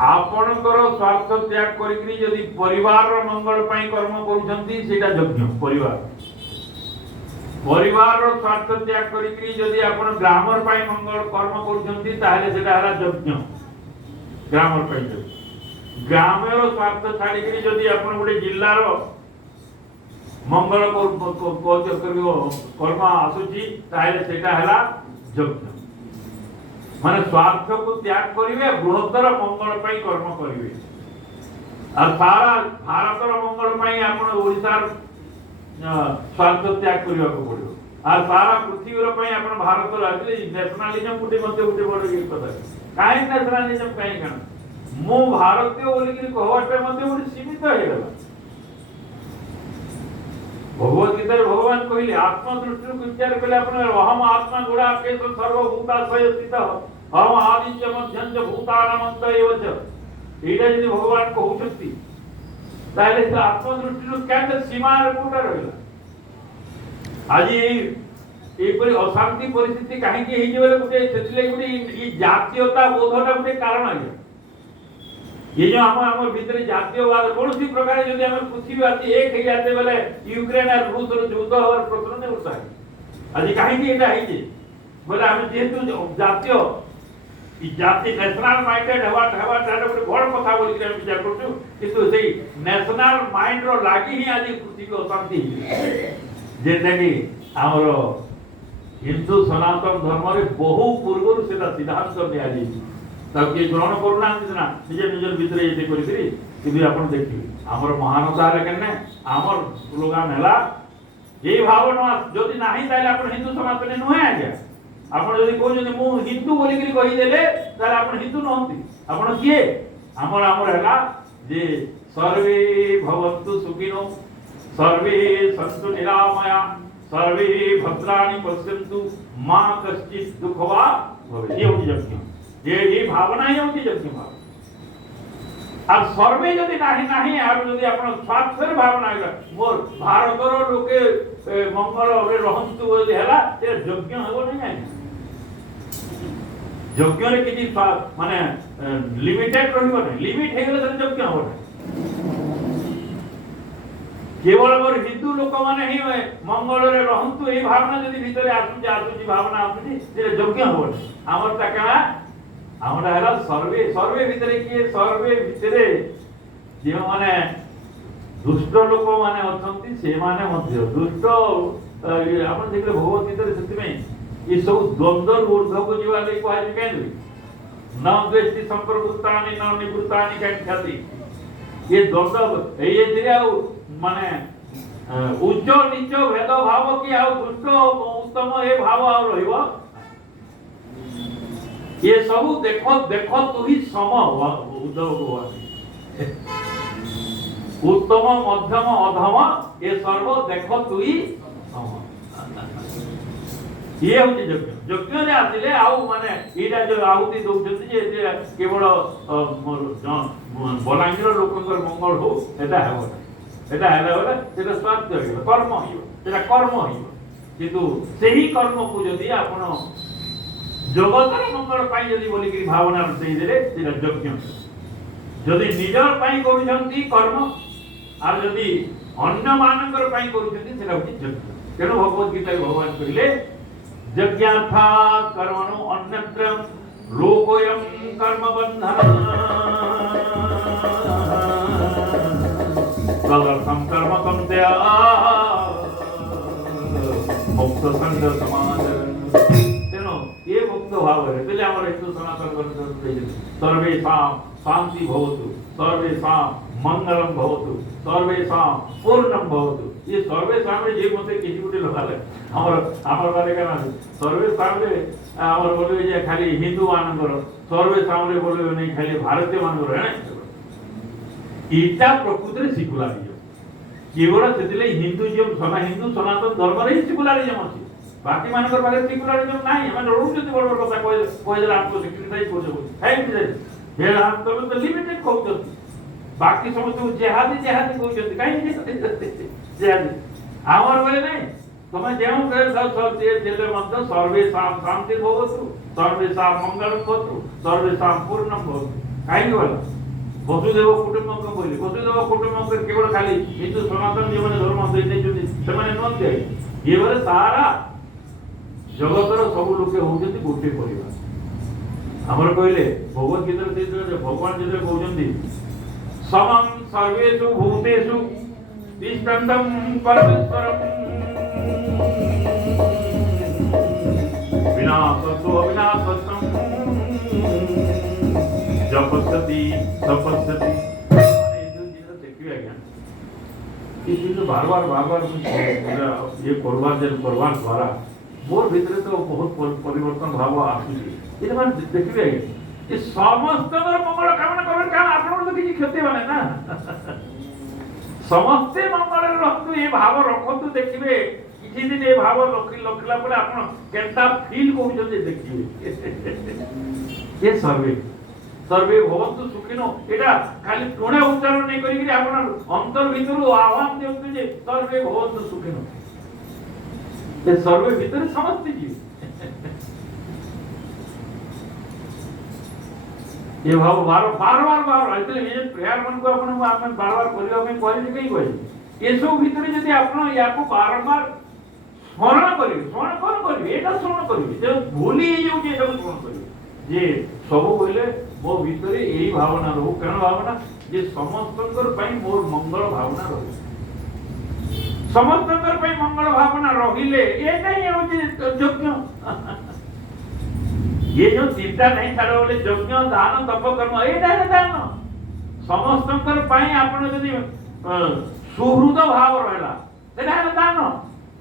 आपणकर स्वार्थ त्याग करिकरी यदि परिवार रो मंगल पई कर्म करूछंती सेटा यज्ञ। परिवार रो स्वार्थ त्याग करिकरी यदि आपण ग्रामर पई मंगल कर्म करूछंती ताले सेटा हला यज्ञ। ग्रामर पई ग्रामर स्वार्थ छाड़िकरी यदि आपण गोटे जिल्ला रो मंगल कर्म आसुची ताले सेटा हला यज्ञ। माने स्वार्थ को त्याग करिवे बृहत्तर मंगल पई कर्म करिवे। और सारा भारत रो मंगल पई आपण ओडिसा स्वार्थ त्याग करिवा को पड़ियो। और सारा पृथ्वी रो पई आपण भारत रो आले नेशनलिज्म कुटी मते उठे पड़े के पता काहे नेशनलिज्म काहे कन मो भारतीय बोली कि कहवाटे मते उडी सीमित हे गला। भगवत गीता भगवान कहले आत्मदृष्टि विचार कले आपण अहम आत्मा गुणा केश सर्वभूताशय स्थित अहम आदित्य मध्यंच भूतानामंत एव च एटा यदि भगवान कहउछंती ताले से आत्मदृष्टि केते सीमा रे कोटा रहला। आज एपरि अशांति परिस्थिति काहे कि हे जेबे गुटे सेतिले गुटे ई जातीयता बोधटा गुटे कारण है। ये जो हम भीतर जातीयवाद कौन सी प्रकार यदि हम पृथ्वीवासी एक हो जाते बोले यूक्रेन और रूस रो युद्ध होर प्रश्न नहीं उठता है। आज काहे कि एटा है जे बोले हम जेतु जातीय ई जाति नेशनल माइंडेड हवा गोटे बड़ कथा बोली हम विचार करछु किंतु सेही नेशनल माइंड रो लागी ही आज पृथ्वी अशांति जेता कि हमर हिंदू सनातन धर्म रे बहु पूर्व सेटा सिद्धांत दिया जी तब के ग्रहण करूना ना निजे निजे भीतर ये करी कि आपण देखिबे हमर महानता है कने हमर स्लोगान हला ए भावना जदि नाही ताले आपण हिंदू समाज ने नुहे आ गया। आपण जदि को जदि मु हिंदू बोली करी कहि देले ताले आपण हिंदू नहंती आपण किए हमर हला जे सर्वे भवन्तु सुखिनो सर्वे सन्तु निरामया सर्वे भद्राणि पश्यन्तु मा कश्चित् दुःखवा भवे। ये होती यज्ञ ये भावना ही होती यज्ञ भाव। अब सर्वे यदि नाही और यदि आपण स्वार्थर भावना है मोर भारत रो लोके मंगल रे रहंतु यदि हला ते यज्ञ हेबो नहीं है। यज्ञ रे किछि माने लिमिटेड रहबो नहीं लिमिट हे गेले त यज्ञ हेबो नहीं। केवल मोर हिंदू लोक माने ही मंगल रे रहंतु ए भावना यदि भीतर आसुची भावना आसुची ते यज्ञ हेबो नहीं। हमर तका हमरा हला सर्वे भितरे किए सर्वे भितरे जे माने दुष्ट लोक माने अछंती से माने मध्य दुष्ट आपण देखले भगवत गीता रे सत्य में ये सब द्वंद्व ऊर्ध्व को जीवा ले को आज कहले न द्वेष्टि संप्रवृत्तानि न निवृत्तानि काख्याति। ये द्वंद्व ये दिया माने उच्च नीच भेद भाव की आ दुष्ट उत्तम ए भाव आ रहिबो ये सब देखो तू ही सम उद्धव भगवान उत्तम मध्यम अधम ये सर्व देखो तू ही सम। ये होची यज्ञ रे आसिले आउ माने एटा जो आहुति दउछथि जे केवल बलांगीर लोकंकर मंगल हो एटा हेबो एटा हेला बोले सेटा स्वार्थ हेबो कर्म हियो सेटा कर्म हियो किंतु सेही कर्म को यदि आपण जगतर मंगल पाई यदि बोली कि भावना से देले सेटा यज्ञ। यदि निजर पाई करूछंती कर्म और यदि अन्य मानकर पाई करूछंती सेटा होची यज्ञ। तेणु भगवत गीता भगवान कहले यज्ञार्था कर्मणो अन्यत्र लोकोयम कर्म बंधन तदर्थम कर्म कमत्या मुक्त संग समाज। ये मुक्त भाव है पहले हमारे हिंदू सनातन धर्म सर्वेषां शांति भवतु सर्वेषां मंगलम भवतु सर्वेषां पूर्णम भवतु। ये सर्वेषां रे जे मते किछि गुटे लगाले हमर बारे का सर्वेषां रे हमर बोले जे खाली हिंदू मानकर सर्वेषां रे बोले नहीं खाली भारतीय मानकर है इटा प्रकृति रे सिकुलारिज्म केवल सेतिले हिंदू सनातन धर्म रे सिकुलारिज्म अछि बाकी मानकर बारे सिकुलारिज्म नाही हम रोड जति बड़ बड़ कथा कोइ जला आपको सिक्योरिटी कोइ देबो है कि हे हम तो लिमिटेड कहउछ बाकी समस्त जेहादी कहउछ काहे जेहादी आवर बोले नहीं तमे जेउ करे सब जेले मंत्र सर्वेषां शांति भवतु सर्वेषां मंगलम भवतु सर्वेषां पूर्णम भवतु। कहीं गला वसुदेव कुटुंबकम बोले वसुदेव कुटुंबक केवल खाली हिंदू सनातन जो मैंने धर्म से नुहति ये बोले सारा जगतर सब लोके होती गोटे परिवार आमर कहले भगवत गीता भगवान जो कहते समम सर्वेषु भूतेषु तिष्ठन्तं परमेश्वरं विनाशतो अविनाशतं जपस्यति तपस्यति देखिए आज्ञा ये चीज बार बार ये करवार द्वारा मोर भीतर तो बहुत परिवर्तन भाव आसुची ये मैंने देखिए आज्ञा ये समस्त मंगल कामना करबे कारण आपन तो किछि क्षति बने ना समस्त मंगल रखतु ये भाव रखतु देखिबे किछि दिन ये भाव रखिला परे आपन केनता फील कोउ देखिबे ये सर्वे भवन्तु सुखिनो एटा खाली टोणे उच्चारण नहीं करी आपन अंतर भीतर आह्वान देउतु जे सर्वे भवन्तु सुखिनो ये सर्वे भीतर समस्त जीव ये भाव बार इसलिए ये प्रेयर मन को अपन आपन बार करबा में कहली कहीं कहली ये सब भीतर यदि आपन याको बारंबार स्मरण करिवे एटा स्मरण करिवे जे भूली हे जे एटा स्मरण करिवे जे सब बोले मो भीतर एही भावना रहू केन भावना जे समस्तकर पई मोर मंगल भावना रहू समस्तकर पई मंगल भावना रहिले एटा ही हो योग्य ये जो चिंता नहीं छाड़ बोले यज्ञ दान तप कर्म एटा दान समस्तकर पई आपण यदि सुहृद भाव रहला एटा दान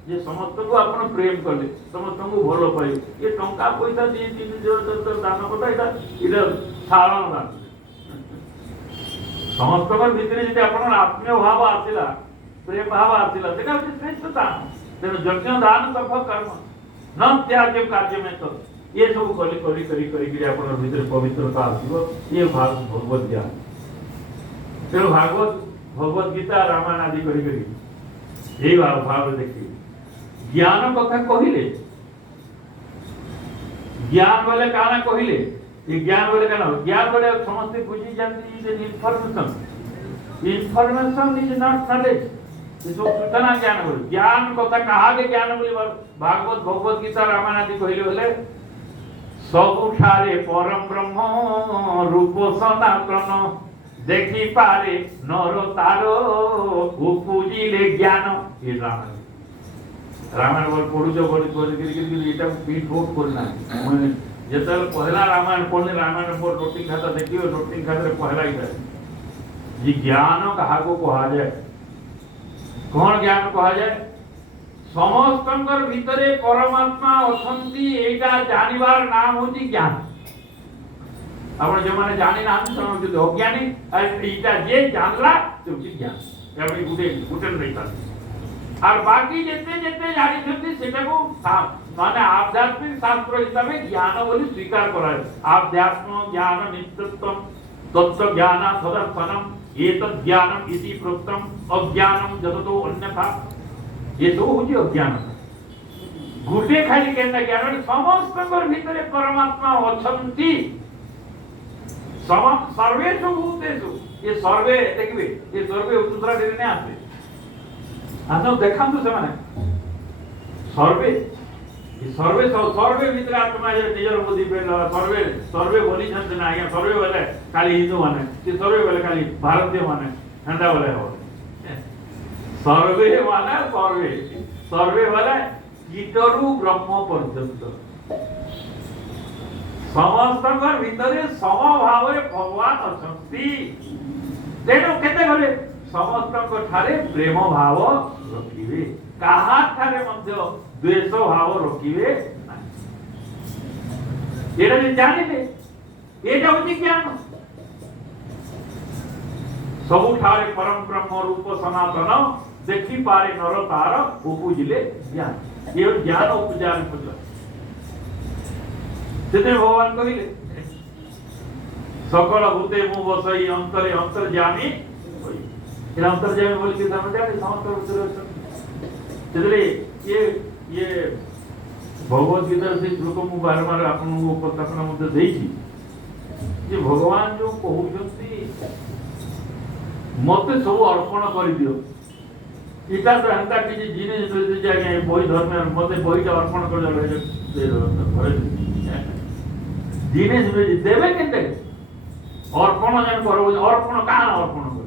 जे समस्त को आपण प्रेम करले समस्त को भलो पाई ये टंका पैसा दे दिन जो दान करता एटा साधारण दान समस्तकर भीतर यदि आपण आत्मीय भाव आसिला प्रेम भाव आसिला सेटा श्रेष्ठ दान तेनो यज्ञ दान तप कर्म न त्याज्य कार्य में तो ये सब करी अपन भीतर पवित्रता आसीबो ये भाग भगवत ज्ञान तेणु भगवत गीता रामायण आदि करी ये भाव देखिए ज्ञान कथा कहिले ज्ञान बोले काना कहिले ये ज्ञान बोले काना ज्ञान बोले समस्त बुझी जानती जे इन्फॉर्मेशन इज नॉट नॉलेज ये सब सूचना ज्ञान बोले ज्ञान कथा कहा के ज्ञान बोले भागवत भगवत गीता रामायण आदि कहिले बोले सबुठारे परम ब्रह्म रूप सनातन देखी पारे नर तार उपजिले ज्ञान ये रामायण बोल पढुजो बोली एटा पीठ बहुत करना मैं जेतल पहला रामायण पढले रामायण पर रोटी खाता देखियो रोटी खाते पहला ही ये ज्ञान कहा को कहा जाए कौन ज्ञान कहा जाए समस्तंकर भीतरे परमात्मा अछंती एटा जानिबार नाम होची ज्ञान आपण जे माने जानि ना हम जो अज्ञानी एटा जे जानला तो ज्ञान याबी गुटे रहता और बाकी जेते जेते जानि छथि सेटा को माने आध्यात्मिक शास्त्र हिसाबे ज्ञान बोली स्वीकार कराय आध्यात्म ज्ञान नित्यत्वम तत्व ज्ञान सदर्शनम एतद् ज्ञानम इति प्रोक्तम अज्ञानम जगतो अन्यथा ये तो होची अज्ञान गुटे खाली केना ज्ञान समस्तकर भीतर परमात्मा अछंती सम सर्वेषु भूतेषु ये सर्वे देखबे ये सर्वे दूसरा डेरे ने आसे आनो देखांतु से माने सर्वे ये सर्वे भीतर आत्मा ये निजर बुद्धि पे सर्वे बोली छन ना आज्ञा सर्वे बोले खाली हिंदू माने ये सर्वे बोले खाली भारतीय माने हंडा बोले हो सर्वे वाला सर्वे वाला कीटरु ब्रह्म पर्यंत समस्तकर भीतरे समभाव भगवान अछंती तेणु केते गले समस्तक ठारे प्रेम भाव रखिबे काहा ठारे मध्य द्वेष भाव रखिबे एटा जे जानिले एटा होची ज्ञान सबु ठारे परम ब्रह्म रूप सनातन देखी पारे नर तार उपजिले ज्ञान ये ज्ञान उपजार पूजा सेते भगवान कहिले सकल भूते मु बसई अंतरे अंतर्यामी होई ये अंतर्यामी बोली के समझ आ समस्त भीतर सेते ये भगवत गीता से श्लोक मु बार बार आपन उपस्थापना मध्य देई छी जे भगवान जो कहउछंती मते सब अर्पण कर दियो इटा तो हंता कि जिनिस दे जागे बही धर्म मते बहीटा अर्पण कर दे जिनिस देवे केते अर्पण जन करो अर्पण कहाँ अर्पण कर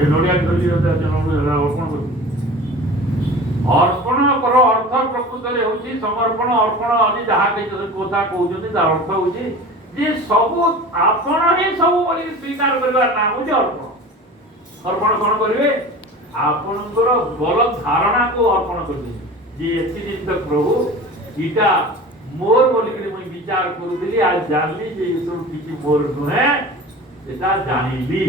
ए नडिया धरि अर्पण कर अर्पण करो अर्थ प्रकृत रे होची समर्पण अर्पण आदि जहाँ के कथा कहउछंती ता अर्थ होची जे सब आपण ही सब बोली स्वीकार करबा नाम होची अर्पण अर्पण कोन करिवे आपनकर गलत धारणा को अर्पण कर दे जे एति दिन तक प्रभु इटा मोर बोली के मैं विचार करूली आज जानली जे ये सब किछि मोर नुहे एटा जानिली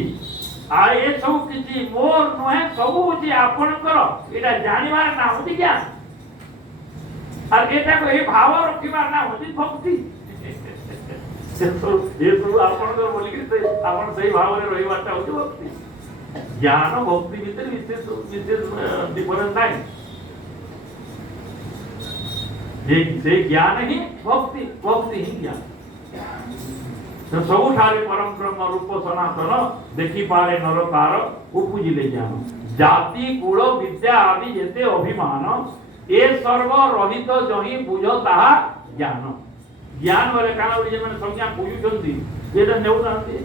आ ये सब किछि मोर नुहे सब होची आपनकर एटा जानिबार नाम होची ज्ञान और एटा को ए भाव रखिबार नाम होची भक्ति ये सब आपनकर बोली के आपन सही भाव रे रहिबाटा होची भक्ति ज्ञान भक्ति भीतर विशेष विशेष डिफरेंस नहीं से ज्ञान ही भक्ति भक्ति ही ज्ञान तो सब ठारे परम ब्रह्म रूप सनातन देखि पारे नर तार उपजिले ज्ञान जाति कुल विद्या आदि जेते अभिमान ए सर्व रहित जहि बुझ ताहा ज्ञान ज्ञान वाले काना बोली जे माने संज्ञा बुझुचंती जेटा नेउ नांती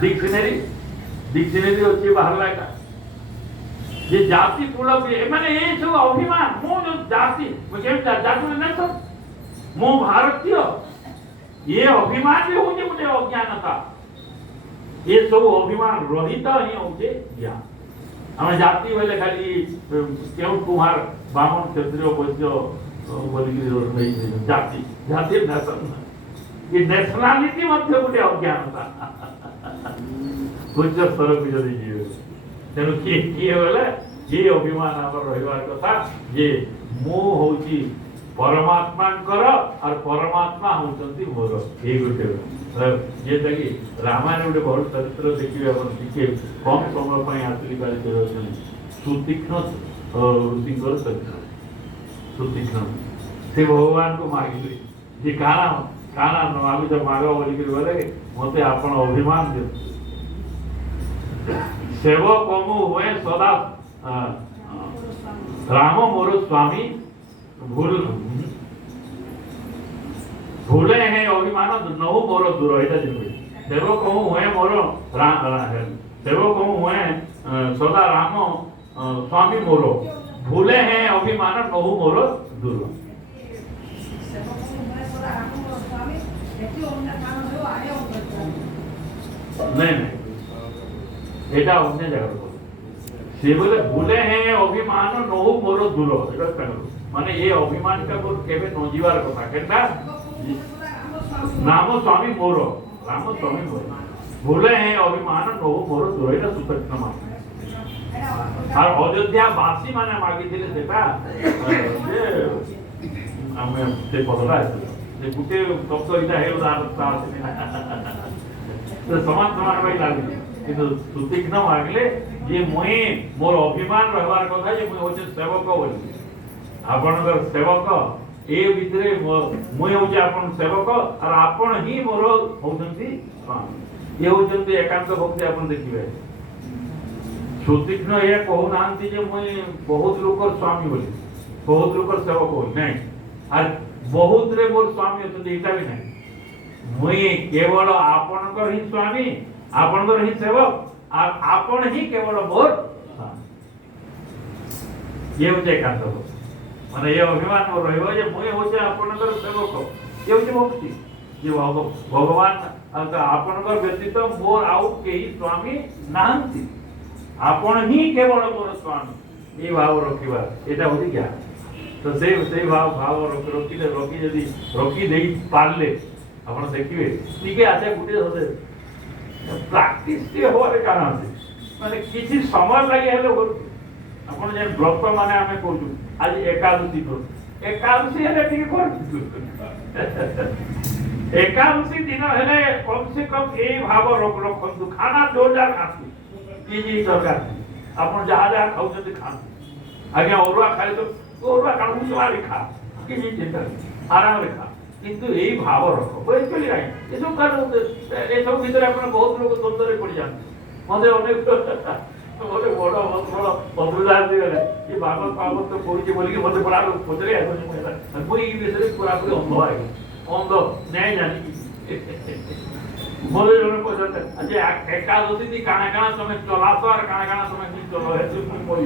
डिक्शनरी अच्छी बाहर लायका ये जाति कुल माने ये सब अभिमान मो जो जाति मुझे जाति नहीं तो मो भारतीय ये अभिमान भी होजे मुझे अज्ञानता ये सब अभिमान रहित ही होजे ज्ञान हम जाति वाले खाली क्यों कुमार बामन क्षत्रिय वैश्य बोली नहीं जाति जाति नेशन ये नेशनलिटी मध्य मुझे अज्ञानता उच्च स्तर को जदि जीवे तेणु किए बोले ये अभिमान आम रहिबार कथा जे मो होची परमात्मा और परमात्मा होचंती मोर ये गोटे ये तकी रामायण गोटे बड़ चरित्र देखिए अपन टिके कम समय पई आसली बाली कर सुतीक्ष्ण ऋषिकर चरित्र सुतीक्ष्ण से भगवान को मागिले जे काना मागु जब मागो बोली के बोले मते आपण अभिमान दे सेवक हुए सदा राम मोर स्वामी भूले हैं अभिमान नहु मोर दूर एटा जिन सेवक हुए मोर सेवक हुए सदा राम स्वामी मोर भूले हैं अभिमान नहु मोर दूर नहीं एटा अन्य जगह को से बोले भूले हैं अभिमान नहु मोर दूर एटा माने ये अभिमान का मोर केबे न जीवार कथा केटा नाम स्वामी मोर राम स्वामी मोर भूले हैं अभिमान नहु मोर दूर एटा सुतक्ष्ण मान और अयोध्या वासी माने मागी दिले सेटा जे हमें से पदला जे गुटे तत्व इटा हे उदाहरण तो समान भाई लागे किंतु सुतीक्ष्ण मागले जे मुई मोर अभिमान रहबार कथा जे मुई होचे सेवक बोली आपनकर सेवक ए भितरे मुई होचे आपन सेवक और आपन ही मोर होचंती स्वामी ये होचंती एकांत भक्ति आपन देखिबे सुतीक्ष्ण ये कहू नांती जे मुई बहुत लोकर स्वामी बोली बहुत लोकर सेवक बोली नहीं और बहुत रे मोर स्वामी होचंती एटा भी नहीं मुई केवल आपनकर ही स्वामी आपनकर ही सेवक और आपन ही केवल मोर ये होचे एकांत माने ये अभिमान मोर रहइबो जे मुई होचे आपनकर सेवक ये होचे भक्ति जे भगवान आपनकर व्यतीत मोर आउ केही स्वामी नांती आपन ही केवल मोर स्वामी ये भाव रखिबा एटा होची ज्ञान तो से भाव रखी जदि रखी देई पारले आपण देखिबे ठीक है आते गुटे होते प्रैक्टिस के होरे कारण माने किछि समय लागि हेलो आपण जे व्रत माने हमें कहू आज एकादशी को एकादशी हेले ठीक कर एकादशी दिन हेले कम से कम ए भाव रखंतु खाना 2000 खाती की सरकार आपण जहा जहा खाउछते खा आगे औरवा खाइ तो औरवा काढू तुम्हारी खा की चिंता आराम रे खा किंतु यही भाव रख एक्चुअली राइट ये सब भीतर आप बहुत लोग द्वंद्व पड़ जाते मत अनेक गोटे बड़ असुविधा गले ये भागवत भागवत तो पढ़ी बोलिक मत पूरा पचरे मुझे ये विषय पूरा पूरी अंध आगे अंध न्याय जानी मत जन पचारे आज एकादशी थी काना काना तुम चलास और काना काना तुम चलो है पढ़ी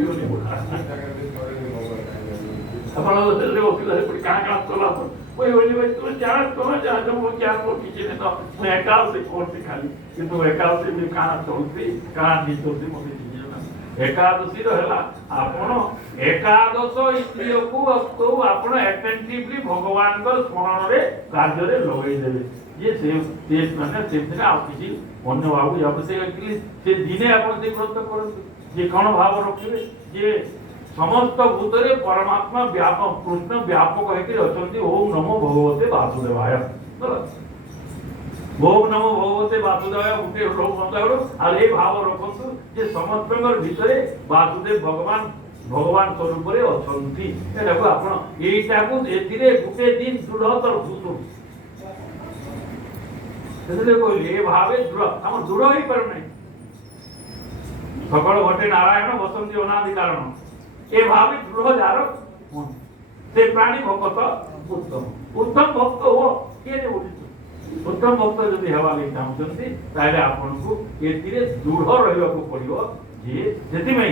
काना काना चलास कोई बोली भाई तुम चार तुम चार को किसी ने तो मैं एकादशी कोर्स खाली किंतु एकादशी भी काना चलती काना नहीं चलती मत एकादशी रहा आपण एकादश इंद्रिय को तो आपण अटेंटिवली भगवान को स्मरण रे कार्य रे लगई देबे ये से माने से दिन आ किसी अन्य बाबू जब से दिने आपण से व्रत करते जे कोन भाव रखिबे जे समस्त भूतरे परमात्मा व्यापक कृष्ण व्यापक होकर अछंती ओम नमो भगवते वासुदेवाय ओम नमो भगवते वासुदेवाय उठे लोक बंदारो और ये भाव रखंतु जे समस्तकर भितरे वासुदेव भगवान स्वरूप रे अछंती एटा को आपण एटा को एथिरे गुटे दिन दृढ़तर भूतु सेले को ये भावे दृढ़ हम दृढ़ ही पर नहीं सकल घटे नारायण बसंती अनादि कारण ए भावे दृढ़ जार से प्राणी भक्त उत्तम उत्तम भक्त हो के ने उत्तम भक्त जदि हेबा ले चाहउछंती ताले आपन को एतिरे दृढ़ रहबा को पड़ियो जे सेति में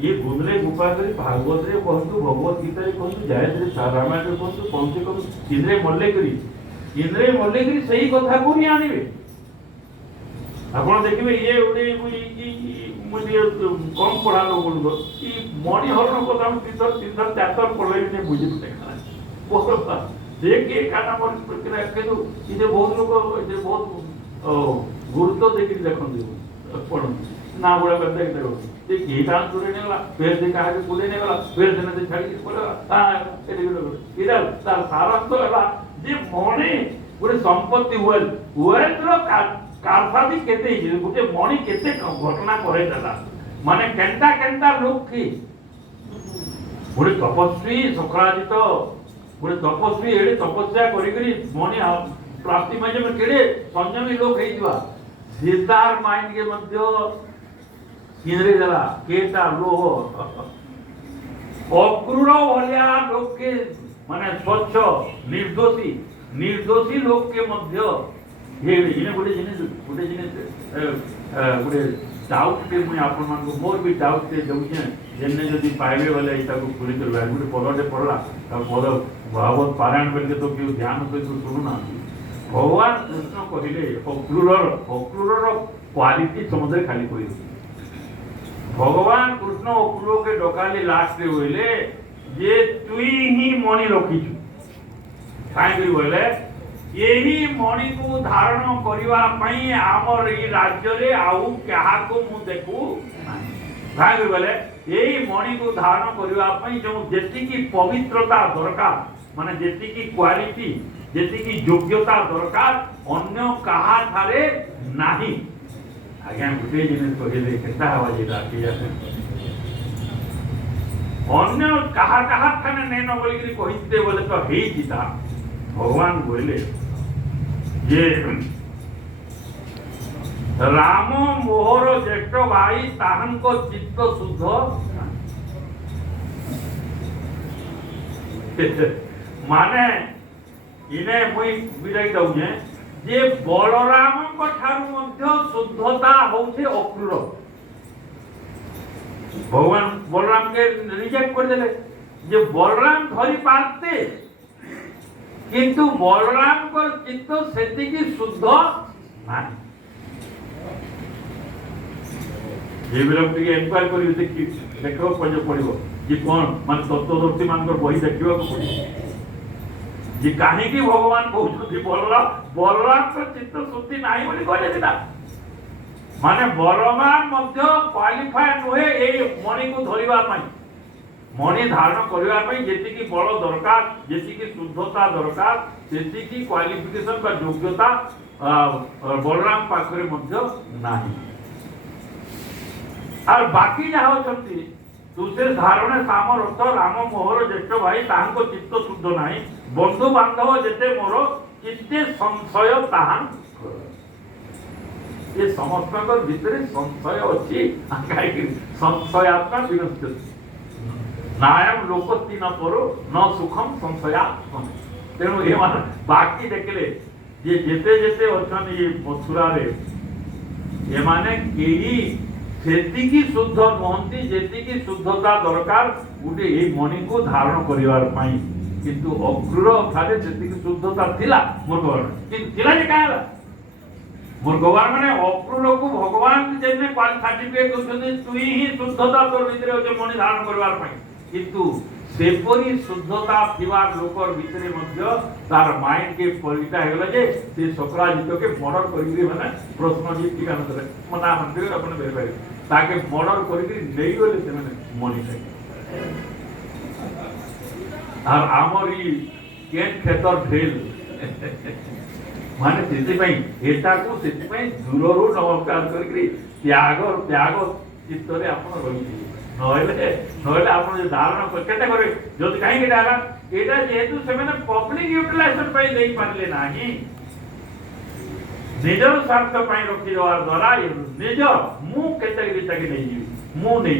ये गुंदले गोपाल भागवत रे कहतु भगवत गीता रे कहतु जय रे रामायण रे कहतु पंचे कहतु इंद्रे मल्लेकरी सही कथा को नहीं आनिबे आपण देखिबे ये उडे मुझे कम पढ़ा लोग बोल कि मणि हरण को हम तीसर चार पढ़ले ने बुझि देखा बहुत देख के काना मन प्रक्रिया के तो इधर बहुत लोग इधर बहुत गुरुत्व देखि देखन पढ़ ना बड़ा करते देखो ये गीता सुरे ने वाला फिर से कहा के बोले ने वाला फिर से ने छाड़ी के बोला हां इधर तार सारा तो वाला जे मणि गोटे संपत्ति वेल्थ रो कारसादी केते गोटे मणि केते घटना करे देला माने केंता लोक की गोटे तपस्वी सखराजित गोटे तपस्वी एडे तपस्या करी करी मणि प्राप्ति में जब केडे संयमी लोक हेइबा सीतार माइंड के मध्य किनरे देला केटा लोह अक्रूर भलिया लोक के माने स्वच्छ निर्दोषी लोक के मध्य ये इने गोटे जिनिस गोटे डाउट के मुझे आपण मान को मोर भी डाउट के जौचे जेने जदी पाइबे वाले इटा को पूरी कर लाग गोटे पदटे पड़ला त पद भागवत पारायण करके तो क्यों ध्यान से सुनु ना भगवान कृष्ण कहिले अक्रूर क्वालिटी समुद्र खाली कोई भगवान कृष्ण अक्रूर के डकाली लास्ट रे होइले जे तुई ही मणि रखिछु काई करी बोले यही मणि को धारण करबा पई हमर ई राज्य रे आउ कहा को मु देखू भाग बोले यही मणि को धारण करबा पई जो जेति की पवित्रता दरकार माने जेति की क्वालिटी जेति की योग्यता दरकार अन्य कहा थारे नाही आज्ञा गुटे जिनिस कहिले केता हवा जे राखी जाते अन्य कहा थाने नै न बोली करी कहिते बोले तो हेई जीता भगवान बोले ये राम मोहर ज्येष्ठ भाई ताहन को चित्त शुद्ध माने इने मुई बिराई दउजे जे बलराम को ठारू मध्य शुद्धता होउछे अक्रूर भगवान बलराम के रिजेक्ट कर देले जे बलराम धरि पाते किंतु बलराम को चित्त सेति की शुद्ध नाही ये विरक्ति के इंक्वायरी करी देखो पजे पड़िबो कि कोन मान तत्वदर्शी मान को बही देखिबो को पड़ी जे काहे की भगवान कहउछथि बलराम को चित्त शुद्धि नाही बोली कहले दिना माने बलराम मध्य क्वालिफाई होए ए मणि को धरिबा पई मणि धारण करबा पई जेति की बल दरकार जेति की शुद्धता दरकार जेति की क्वालिफिकेशन का योग्यता बलराम पाखरे मध्य नाही और बाकी जहा दूसरे धारण सामर्थ राम मोहर ज्येष्ठ भाई तांको चित्त शुद्ध नाही बंधु बांधव जेते मोर किते संशय ताहा ये समस्त भितर संशय अच्छी कहीं संशयात्मा विनश्य नायम लोकस्ति न परो न सुखम संशयात्मा तेणु ये बाकी देखले ये जेते जेते अच्छन ये मथुरा रे ये माने केही सेतिकी शुद्ध नुहंती जेतिकी शुद्धता दरकार गोटे ये मणि को धारण करिवार पई किंतु अक्रूर ठारे जेतिकी शुद्धता थिला मोर गवार किंतु थिला जे काला मोर गवार माने अक्रूर को भगवान जेने क्वाल सर्टिफिकेट दोछन तू ही शुद्धता तोर भीतर होचे मणि धारण करिवार पई किंतु सेपरी शुद्धता थिवार लोकर भितरे मध्य तार माइंड के पलटा हेगला जे से शक्राजित के मर्डर करिके माने प्रश्न जी ठीक आनंद मना मंदिर अपन बेर बेर ताके मर्डर करिके नै गले से माने मनी छै और आमरी केन खेतर ढेल माने सेति पई एटा को सेति पई दूररो नमस्कार करिके त्याग चित्तरे अपन रही नहले आपण जे धारण केते करे जदि काहे के डाला एटा जेतु से माने पब्लिक यूटिलाइजेशन पई देई पारले नाही निजर स्वार्थ पई रखि देवार द्वारा निज मु केते के ताके नै मु नै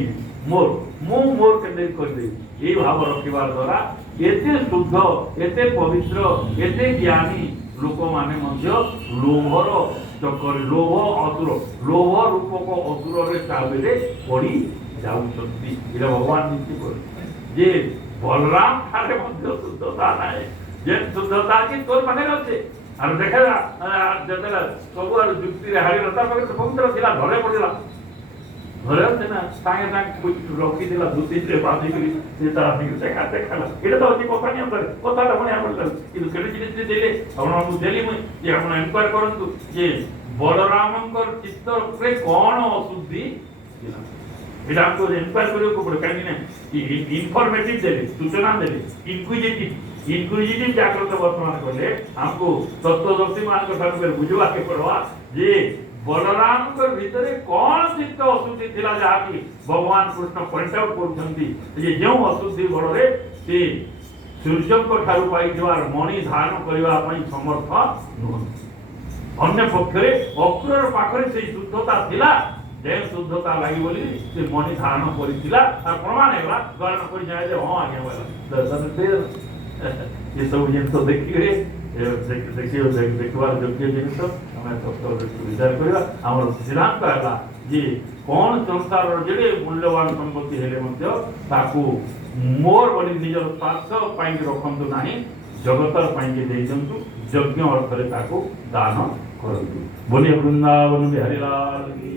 मोर केते कर दे ए भाव रखिबार द्वारा एते शुद्ध एते पवित्र एते ज्ञानी लोक माने मध्य लोभर चक्कर लोभ असुर लोभ रूपक असुर रे चाबेले पड़ी जाउछंती इरा भगवान नीति कर जे बलराम ठारे मध्य शुद्धता नाय जे शुद्धता की तोर माने रहते और देखला जतला सब आर जुक्ति रे हारी रता पर पवित्र थिला घरे पड़िला घरे से ना सागे साग कुछ रखी दिला दूसरी रे बाजी करी से तारा फिर से खाते खाला एटा तो अति कोपानी अंदर कोता तो मने हमल कि केडी जिनिस देले आपण मु देली मु जे आपण इंक्वायर करंतु जे बलरामंकर चित्त रे कोन अशुद्धि थिला एटा हमको इंक्वायर करियो को पड़े काहे कि इंफॉर्मेटिव देले सूचना देले इंक्विजिटिव जागृत वर्तमान करले हमको तत्वदर्शी मान को ठाकुर बुझवा के पड़वा जे बलराम के भीतर कौन चित्त अशुद्धि थिला जहा कि भगवान कृष्ण पॉइंट आउट करछंती जे जो अशुद्धि बलरे से सूर्य को ठारू पाई जवार मणि धारण करबा पई समर्थ न अन्य पक्षरे अक्रूर पाखरे से शुद्धता थिला जे शुद्धता लागि बोली से मणि धारण करिथिला और प्रमाण हेला धारण करि जाय जे हां आगे वाला दर्शन दे ये सब जिन तो देखिए देखिबार योग्य जिनिस हमें विचार करवा आम सिद्धांत है जे कौन संसार जेडे मूल्यवान संपत्ति हेले मध्य ताकू मोर बोली निजर स्वार्थ पाई रखंतु नाही जगतर पाई दे दियंतु यज्ञ अर्थ रे ताकू दान करंतु बोले वृंदावन बिहारी लाल की